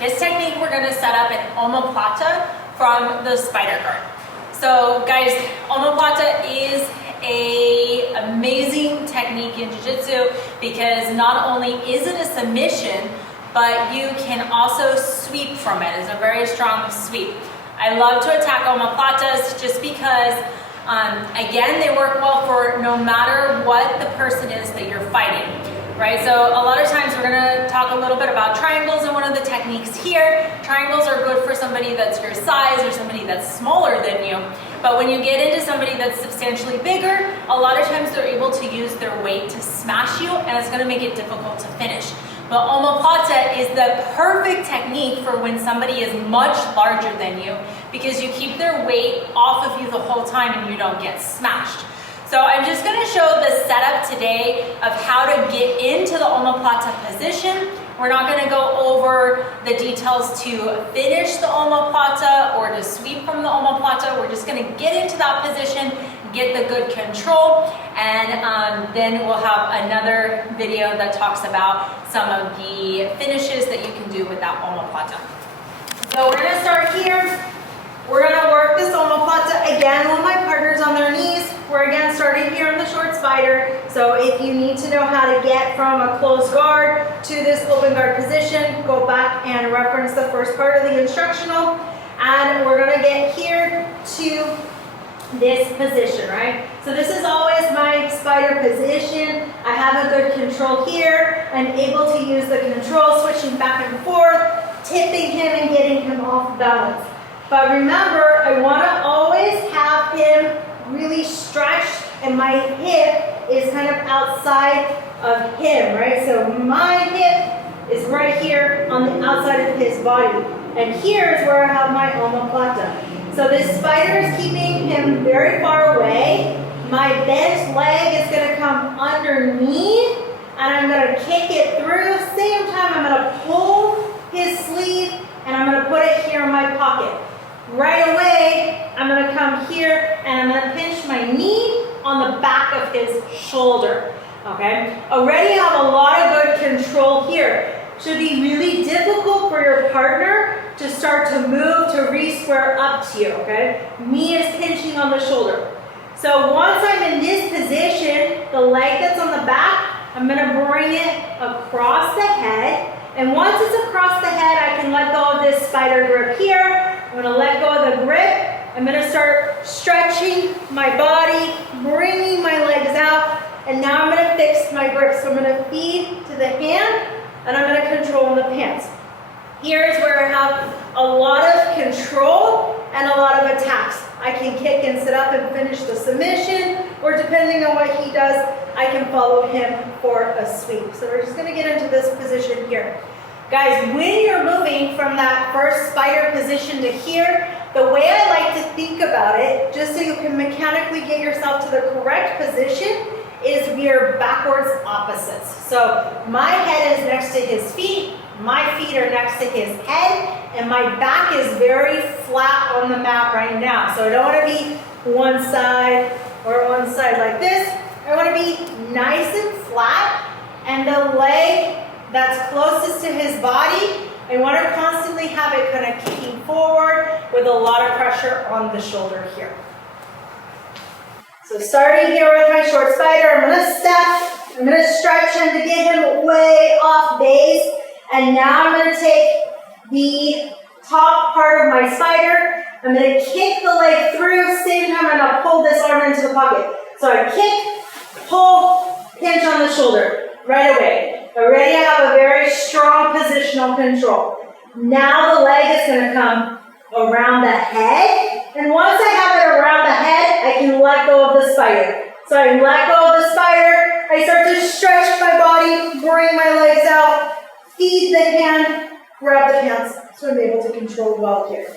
This technique we're going to set up an omoplata from the spider guard. So guys, omoplata is an amazing technique in jiu-jitsu because not only is it a submission, but you can also sweep from it. It's a very strong sweep. I love to attack omoplatas just because, again, they work well for no matter what the person is that you're fighting, right? So a lot of times we're gonna talk a little bit about triangles and one of the techniques here. Triangles are good for somebody that's your size or somebody that's smaller than you. But when you get into somebody that's substantially bigger, a lot of times they're able to use their weight to smash you, and it's gonna make it difficult to finish. But omoplata is the perfect technique for when somebody is much larger than you because you keep their weight off of you the whole time and you don't get smashed. So I'm just going to show the setup today of how to get into the omoplata position. We're not going to go over the details to finish the omoplata or to sweep from the omoplata. We're just going to get into that position, get the good control, and then we'll have another video that talks about some of the finishes that you can do with that omoplata. So we're going to start here. We're going to work this omoplata again with my partners on their knees. We're again starting here in the short spider. So if you need to know how to get from a closed guard to this open guard position, go back and reference the first part of the instructional. And we're going to get here to this position, right? So this is always my spider position. I have a good control here. I'm able to use the control, switching back and forth, tipping him and getting him off balance. But remember, I want to always have him really stretched and my hip is kind of outside of him, right? So my hip is right here on the outside of his body. And here is where I have my omoplata. So this spider is keeping him very far away. My bent leg is going to come underneath and I'm going to kick it through. Same time, I'm going to pull his sleeve and I'm going to put it here in my pocket. Right away, I'm going to come here and I'm going to pinch my knee on the back of his shoulder. Okay? Already have a lot of good control here. Should be really difficult for your partner to start to move to re-square up to you. Okay? Knee is pinching on the shoulder. So once I'm in this position, the leg that's on the back, I'm going to bring it across the head. And once it's across the head, I can let go of this spider grip here. I'm going to let go of the grip. I'm going to start stretching my body, bringing my legs out. And now I'm going to fix my grip. So I'm going to feed to the hand, and I'm going to control the pants. Here's where I have a lot of control and a lot of attacks. I can kick and sit up and finish the submission, or depending on what he does, I can follow him for a sweep. So we're just going to get into this position here. Guys, when you're moving from that first spider position to here, the way I like to think about it, just so you can mechanically get yourself to the correct position, is we are backwards opposites. So my head is next to his feet, my feet are next to his head, and my back is very flat on the mat right now. So I don't want to be one side or one side like this. I want to be nice and flat, and the leg that's closest to his body, I want to constantly have it kind of kicking forward with a lot of pressure on the shoulder here. So starting here with my short spider, I'm going to step, I'm going to stretch him to get him way off base, and now I'm going to take the top part of my spider, I'm going to kick the leg through, same time I'm going to pull this arm into the pocket. So I kick, pull, pinch on the shoulder, right away. Already I have a very strong positional control. Now the leg is going to come around the head, and once I have it around the head, I can let go of the spider. So I let go of the spider, I start to stretch my body, bring my legs out, feed the hand, grab the pants, so I'm able to control well here.